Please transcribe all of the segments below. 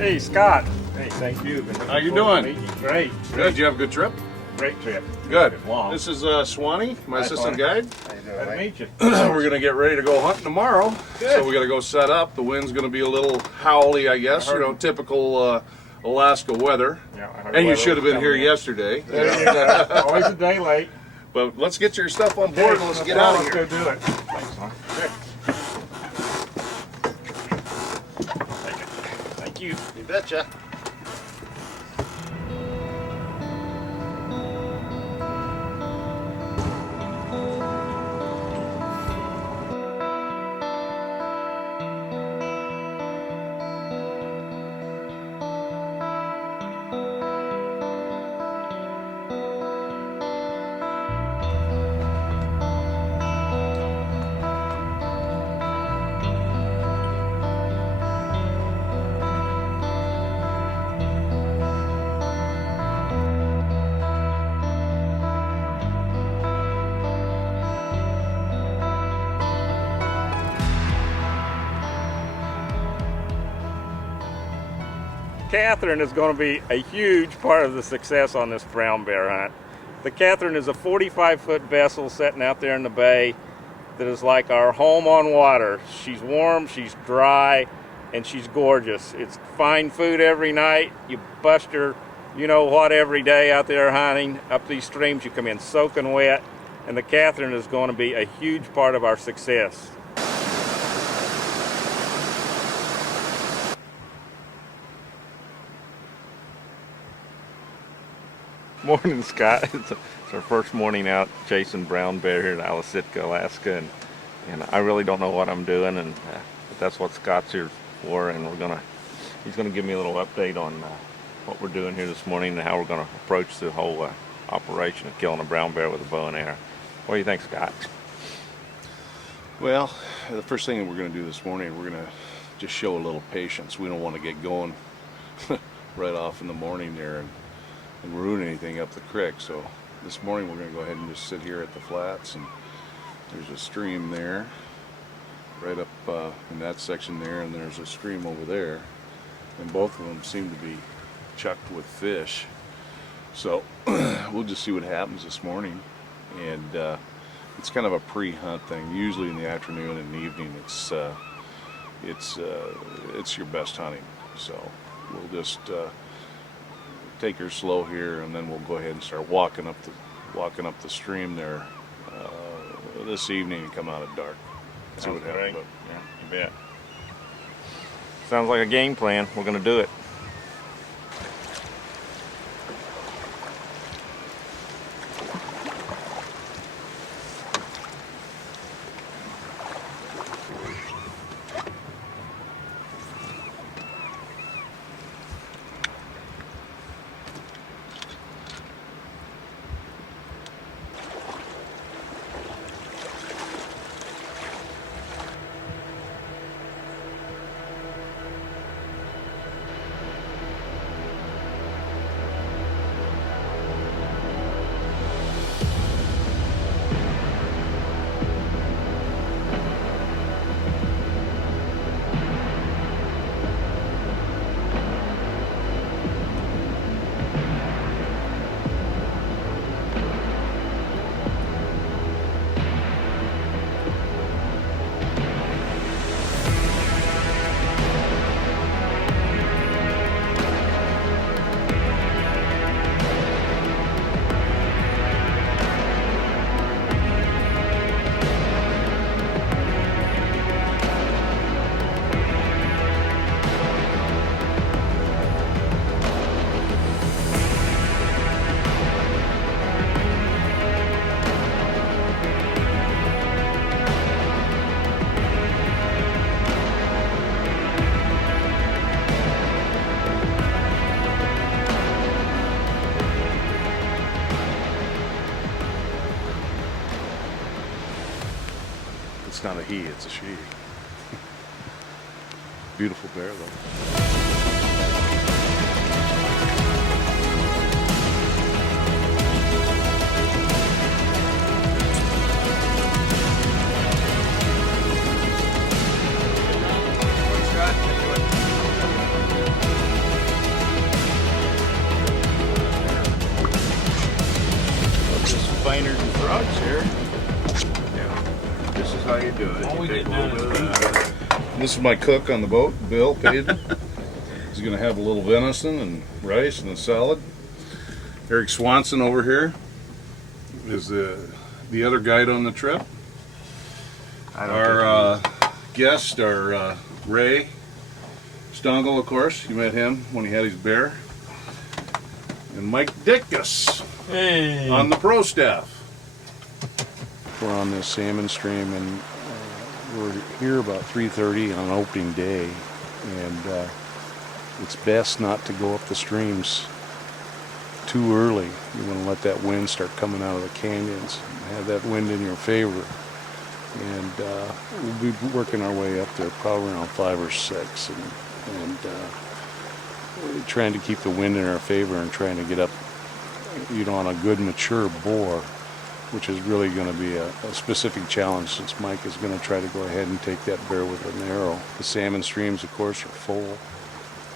Hey, Scott. Hey, thank you. How you doing? Great. Good. Did you have a good trip? Great trip. Good. Long. This is Swanee, my assistant Swanee. guide. Good to meet you. We're gonna get ready to go hunting tomorrow. Good. So we gotta go set up. The wind's gonna be a little howly, I guess. You know, typical Alaska weather. Yeah, I heard And you weather should have was been here coming in. yesterday. There you go. Always a day late. But let's get your stuff on board and let's get out of here. Let's go do it. Thanks, man. Good. Thank you. You betcha. Catherine is going to be a huge part of the success on this brown bear hunt. The Catherine is a 45-foot vessel sitting out there in the bay that is like our home on water. She's warm, she's dry, and she's gorgeous. It's fine food every night. You bust her, you know what, every day out there hunting. Up these streams you come in soaking wet, and the Catherine is going to be a huge part of our success. Morning, Scott. It's our first morning out chasing brown bear here in Sitka, Alaska, and I really don't know what I'm doing, and but that's what Scott's here for, and he's gonna give me a little update on what we're doing here this morning and how we're gonna approach the whole operation of killing a brown bear with a bow and arrow. What do you think, Scott? Well, the first thing we're going to do this morning, we're going to just show a little patience. We don't want to get going right off in the morning there and ruin anything up the creek. So this morning we're going to go ahead and just sit here at the flats, and there's a stream there right up in that section there, and there's a stream over there, and both of them seem to be chucked with fish. So we'll just see what happens this morning, and it's kind of a pre-hunt thing. Usually in the afternoon and evening it's your best hunting. So we'll just take her slow here, and then we'll go ahead and start walking up the stream there this evening and come out at dark. See what happens. Yeah, you bet. Sounds like a game plan. We're gonna do it. It's not a he, it's a she. Beautiful bear though. This is my cook on the boat, Bill Payton. He's going to have a little venison and rice and a salad. Eric Swanson over here is the other guide on the trip. Our guest, our Ray Stongel, of course. You met him when he had his bear. And Mike Dickess on the pro staff. We're on this salmon stream, and we're here about 3:30 on opening day, and it's best not to go up the streams too early. You want to let that wind start coming out of the canyons and have that wind in your favor. And we'll be working our way up there probably around 5 or 6, and trying to keep the wind in our favor and trying to get up, on a good mature boar, which is really going to be a specific challenge, since Mike is going to try to go ahead and take that bear with an arrow. The salmon streams, of course, are full.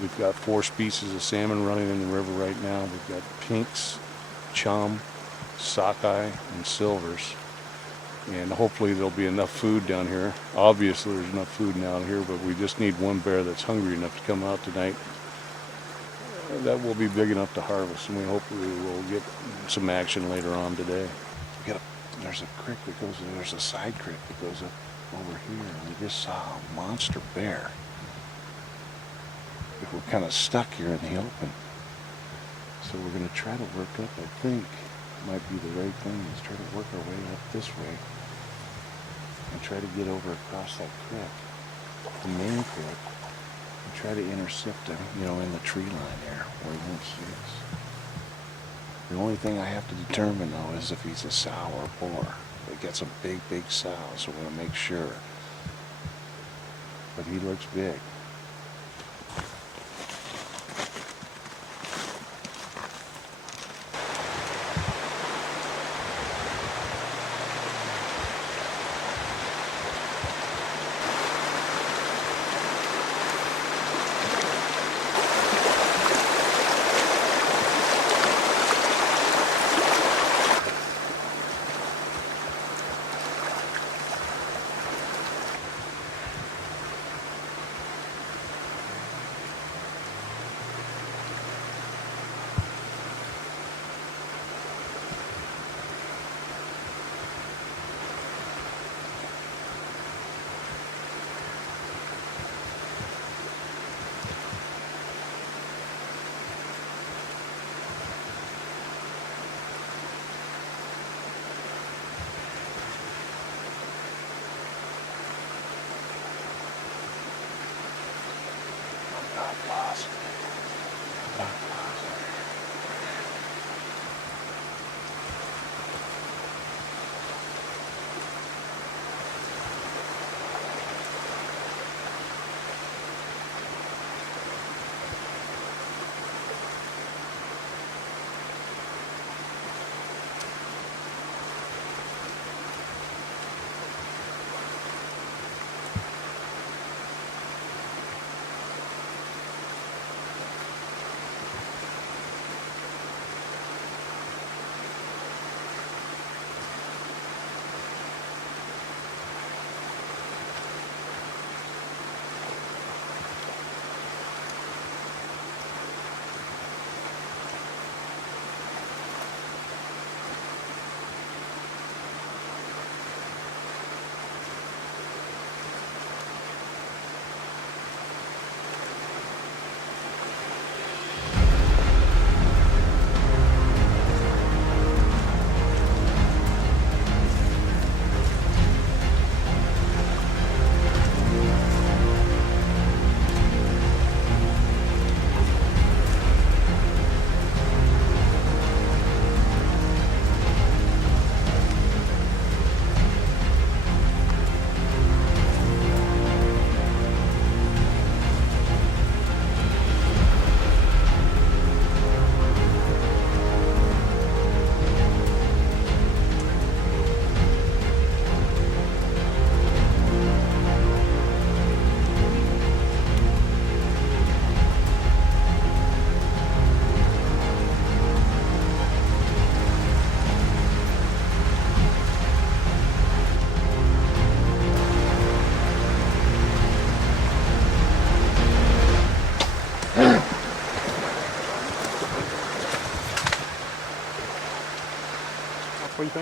We've got 4 species of salmon running in the river right now. We've got pinks, chum, sockeye, and silvers. And hopefully there'll be enough food down here. Obviously there's enough food down here, but we just need one bear that's hungry enough to come out tonight. That will be big enough to harvest, and we hope we will get some action later on today. There's a creek that goes, there's a side creek that goes up over here, and we just saw a monster bear. We're kind of stuck here in the open. So we're going to try to work up, I think, might be the right thing, is try to work our way up this way and try to get over across that creek, the main creek, and try to intercept him, in the tree line there where he won't see us. The only thing I have to determine, though, is if he's a sow or a boar. He got some big sows, so we're going to make sure. But he looks big.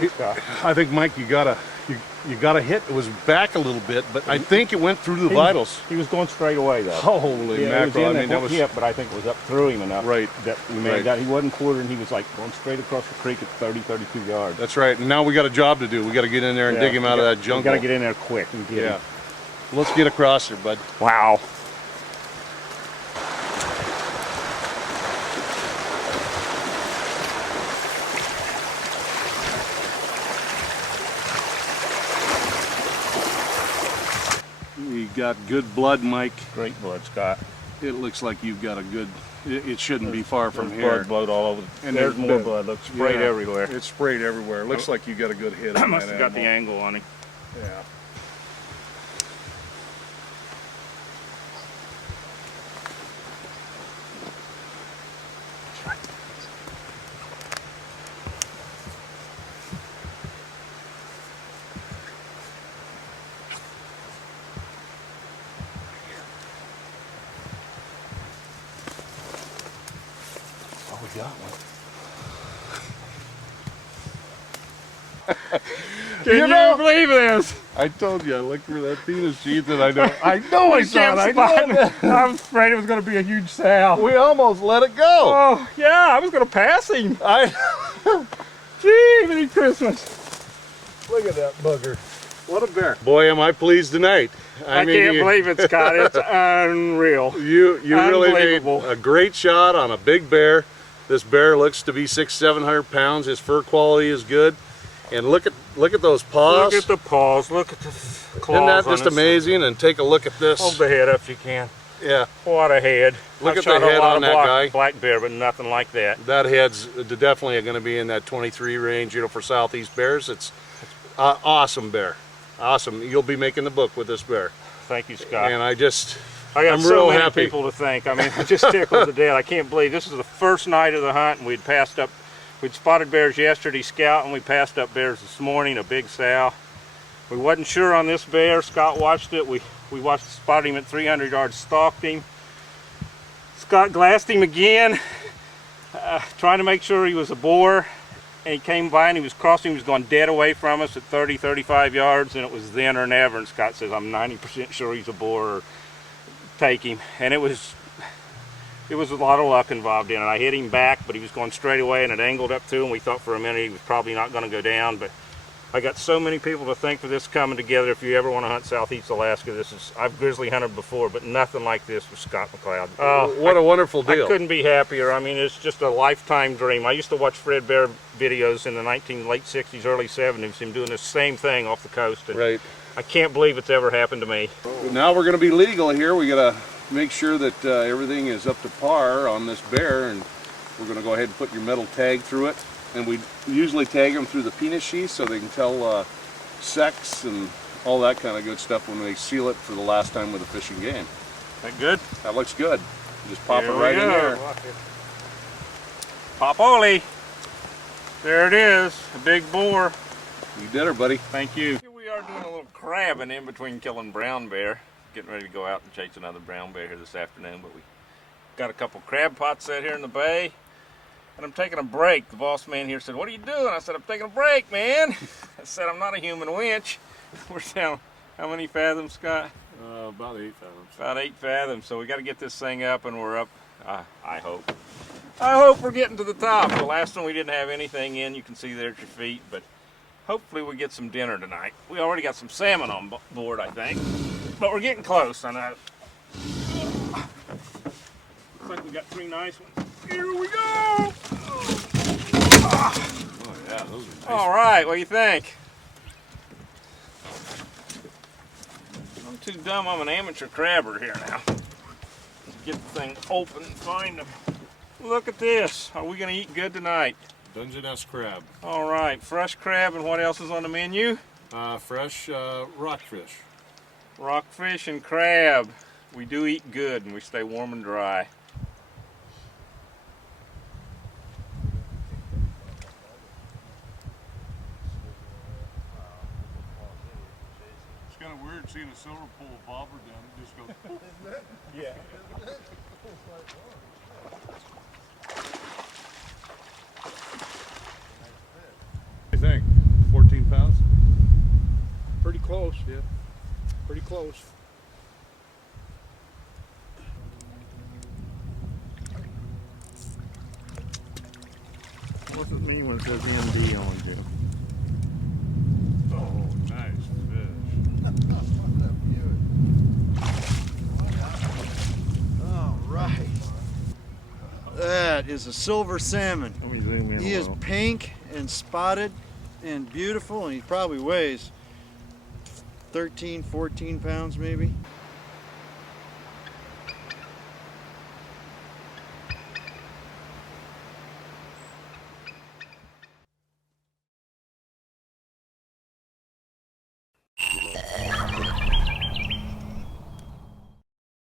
think, Scott? I think, Mike, you got a hit. It was back a little bit, but I think it went through the vitals. He was going straight away, though. Holy mackerel! I mean, that was hip, but I think it was up through him enough. Right. That we made that. He wasn't quartering. He was like going straight across the creek at 30, 32 yards. That's right. And now we got a job to do. We got to get in there and dig him out of that jungle. We got to get in there quick and get him. Let's get across there, bud. Wow. We got good blood, Mike. Great blood, Scott. It looks like you've got a good. It shouldn't be far from here. Blood all over. And there's more blood. Looks sprayed everywhere. It's sprayed everywhere. It looks like you got a good hit. I must have got the angle on him. Yeah. Oh, we got one. Can you believe this? I told you, I looked for that penis sheath, and I know I saw it. I know. I was afraid it was going to be a huge sow. We almost let it go. Oh, yeah, I was going to pass him. Gee, Merry Christmas. Look at that bugger. What a bear. Boy, am I pleased tonight. I can't believe it, Scott. It's unreal. You really made a great shot on a big bear. This bear looks to be 600-700 pounds. His fur quality is good. And look at those paws. Look at the paws. Look at the claws. Isn't that just amazing? And take a look at this. Hold the head up if you can. Yeah. What a head. Look at the head on that guy. Black bear, but nothing like that. That head's definitely going to be in that 23 range, for southeast bears. It's awesome bear. Awesome. You'll be making the book with this bear. Thank you, Scott. And I got I'm so real many happy. people to thank. I mean, I just tickled to death. I can't believe this is the first night of the hunt, and we'd spotted bears yesterday scouting. We passed up bears this morning, a big sow. We wasn't sure on this bear. Scott watched it. We spotted him at 300 yards, stalked him. Scott glassed him again, trying to make sure he was a boar. And he came by and he was crossing, he was going dead away from us at 30, 35 yards, and it was then or never. And Scott says, I'm 90% sure he's a boar, or take him. And it was a lot of luck involved in it. I hit him back, but he was going straight away, and it angled up to him. We thought for a minute he was probably not going to go down, but I got so many people to thank for this coming together. If you ever want to hunt southeast Alaska, I've grizzly hunted before, but nothing like this with Scott Mcleod. Oh, what a wonderful deal. I couldn't be happier. I mean, it's just a lifetime dream. I used to watch Fred Bear videos in the late 60s, early 70s, him doing the same thing off the coast. And right. I can't believe it's ever happened to me. Now we're going to be legal here. We got to make sure that everything is up to par on this bear, and we're going to go ahead and put your metal tag through it. And we usually tag them through the penis sheath so they can tell sex and all that kind of good stuff when they seal it for the last time with a fishing game. That good? That looks good. Just pop it right in there. Pop-Oli. There it is, a big boar. You did her, buddy. Thank you. Here we are doing a little crabbing in between killing brown bear. Getting ready to go out and chase another brown bear here this afternoon, but we got a couple crab pots set here in the bay. And I'm taking a break. The boss man here said, what are you doing? I said, I'm taking a break, man. I said, I'm not a human winch. We're down, how many fathoms, Scott? About 8 fathoms. About 8 fathoms. So we got to get this thing up, and we're up, I hope. I hope we're getting to the top. The last one we didn't have anything in. You can see there at your feet, but hopefully we get some dinner tonight. We already got some salmon on board, I think. But we're getting close. I know. Looks like we got 3 nice ones. Here we go! Oh yeah, those are nice. All right, what do you think? I'm too dumb. I'm an amateur crabber here now. Let's get the thing open and find them. Look at this. Are we going to eat good tonight? Dungeness crab. All right, fresh crab, and what else is on the menu? Fresh rockfish. Rockfish and crab. We do eat good, and we stay warm and dry. It's kind of weird seeing a silver pull a bobber down. It just goes. Isn't it? Yeah. What do you think? close, yeah. Pretty close. What's it mean when it says MD on you? Oh, nice fish. All right. That is a silver salmon. Let me zoom in He a is little. pink and spotted and beautiful, and he probably weighs 13, 14 pounds maybe.